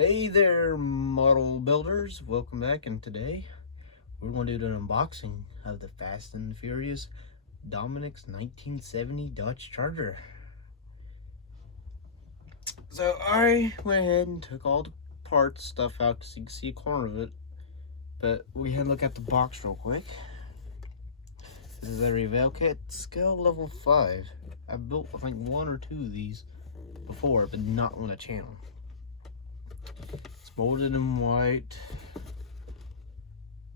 Hey there, model builders. Welcome back, and today we're going to do an unboxing of the Fast and Furious Dominic's 1970 Dodge Charger. So I went ahead and took all the parts stuff out so you can see a corner of it, but we had to look at the box real quick. This is a Revell kit, scale level 5. I built I think one or two of these before, but not on a channel. It's molded in white.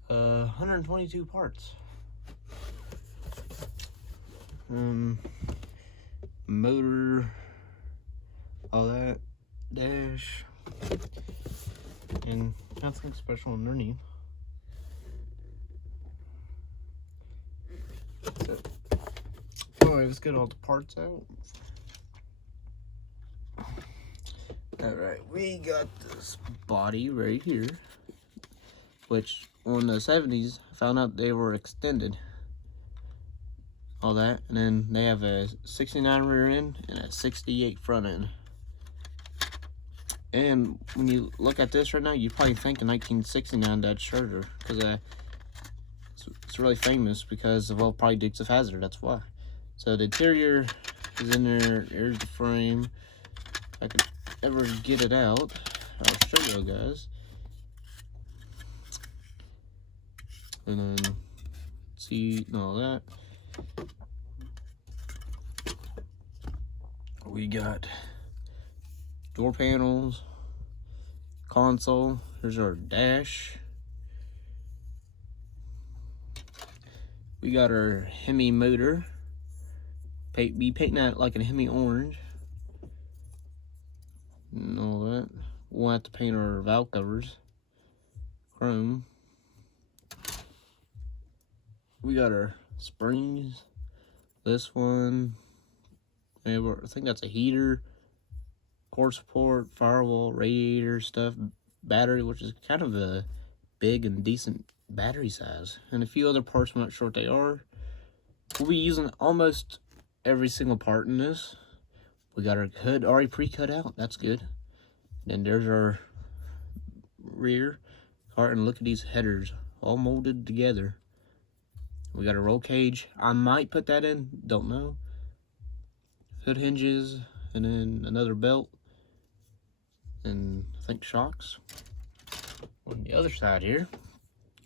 122 parts. Motor, all that, dash, and nothing special underneath. So, alright, let's get all the parts out. Alright, we got this body right here, which on the 70s, I found out they were extended. All that, and then they have a 69 rear end and a 68 front end. And when you look at this right now, you probably think a 1969 Dodge Charger, because it's really famous because of, well, probably Dukes of Hazzard, that's why. So the interior is in there. Here's the frame. If I could ever get it out, I'll show you guys. And then see and all that. We got door panels, console. Here's our dash. We got our Hemi motor. Be painting that like a Hemi orange and all that. We'll have to paint our valve covers chrome. We got our springs. This one, I think that's a heater, core support, firewall, radiator stuff, battery, which is kind of a big and decent battery size, and a few other parts. I'm not sure what they are. We'll be using almost every single part in this. We got our hood already pre-cut out. That's good. Then there's our rear part, and look at these headers all molded together. We got a roll cage. I might put that in, don't know. Hood hinges, and then another belt, and I think shocks. On the other side here,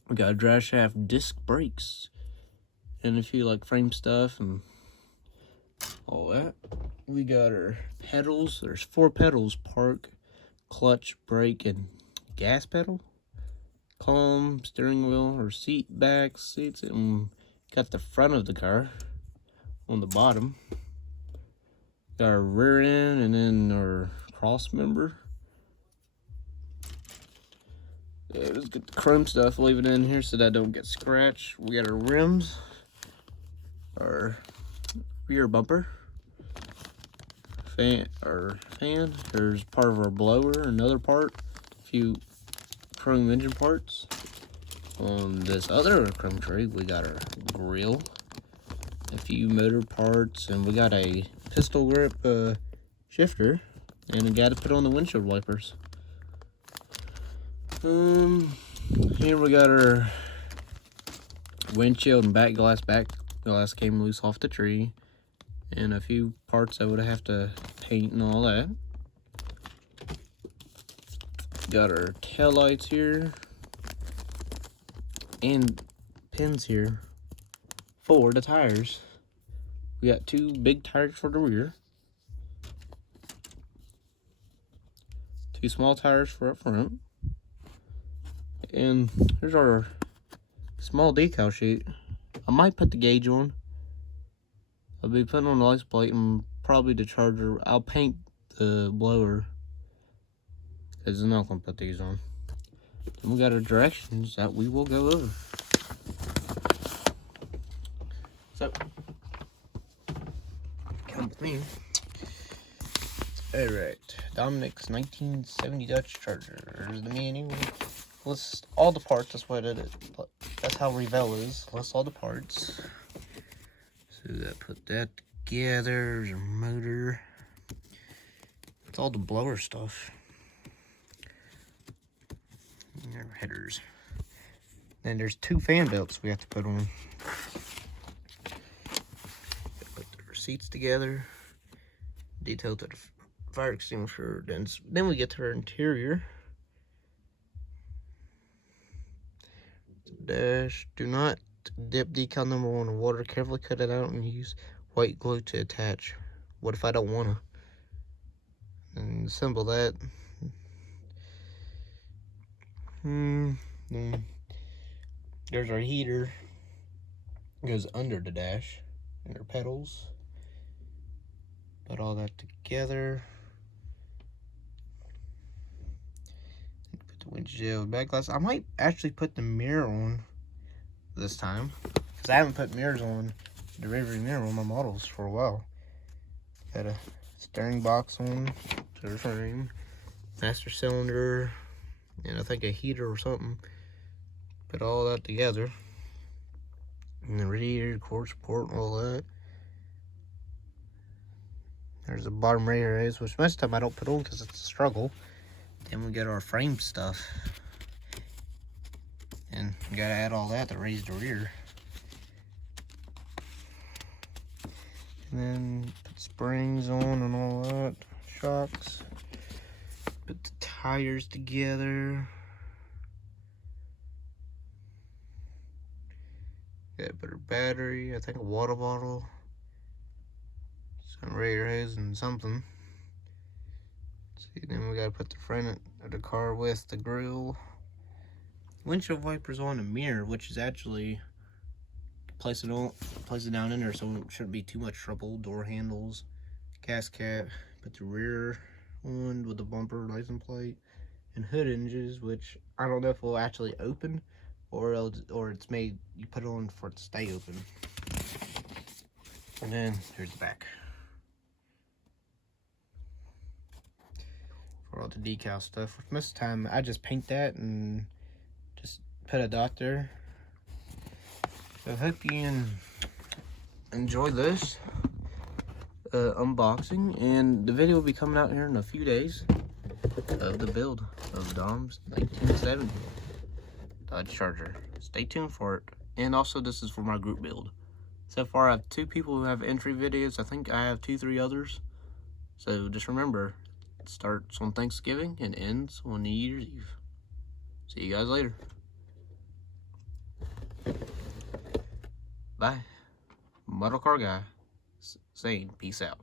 we got a drive shaft disc brakes, and a few like frame stuff and all that. We got our pedals. There's 4 pedals: park, clutch, brake, and gas pedal. Calm, steering wheel, or seat back seats, and got the front of the car on the bottom. Got our rear end, and then our cross member. Let's get the chrome stuff, leave it in here so that I don't get scratched. We got our rims, our rear bumper, fan. There's part of our blower, another part, a few chrome engine parts. On this other chrome tray, we got our grill, a few motor parts, and we got a pistol grip shifter, and a guy to put on the windshield wipers. Here we got our windshield and back glass. Back glass came loose off the tree, and a few parts I would have to paint and all that. Got our tail lights here, and pins here for the tires. We got 2 big tires for the rear, 2 small tires for up front, and here's our small decal sheet. I might put the gauge on. I'll be putting on the license plate and probably the Charger. I'll paint the blower because I'm not going to put these on. And we got our directions that we will go over. So, come with me. Alright, Dominic's 1970 Dodge Charger. There's the manual. List all the parts. That's what it is. That's how Revell is. List all the parts. So that put that together. There's a motor. It's all the blower stuff. headers. Then there's 2 fan belts we have to put on. Put the seats together. Detail to the fire extinguisher. Then we get to our interior. Dash. Do not dip decal number 1 in water. Carefully cut it out and use white glue to attach. What if I don't want to? And assemble that. There's our heater. It goes under the dash. Under pedals. Put all that together. Put the windshield back glass. I might actually put the mirror on this time, because I haven't put mirrors on the rearview mirror on my models for a while. Got a steering box on to the frame, master cylinder, and I think a heater or something. Put all that together, and the radiator, cord support, and all that. There's the bottom radiator raise, which most of the time I don't put on because it's a struggle. Then we got our frame stuff, and you gotta add all that to raise the rear. And then put springs on and all that, shocks. Put the tires together. Gotta put a battery, I think a water bottle, some radiator hose and something. See, then we gotta put the front of the car with the grill. Windshield wipers on the mirror, which is actually place it down in there, so it shouldn't be too much trouble. Door handles, gas cap, put the rear on with the bumper, license plate, and hood hinges, which I don't know if it will actually open or it's made you put it on for it to stay open. And then here's the back for all the decal stuff. Most of the time I just paint that and just put a dot there. So I hope you enjoy this unboxing, and the video will be coming out here in a few days of the build of Dom's 1970 Dodge Charger. Stay tuned for it. And also, this is for my group build. So far I have 2 people who have entry videos. I think I have 2-3 others. So just remember, it starts on Thanksgiving and ends on New Year's Eve. See you guys later. Bye. Model Car Guy saying peace out.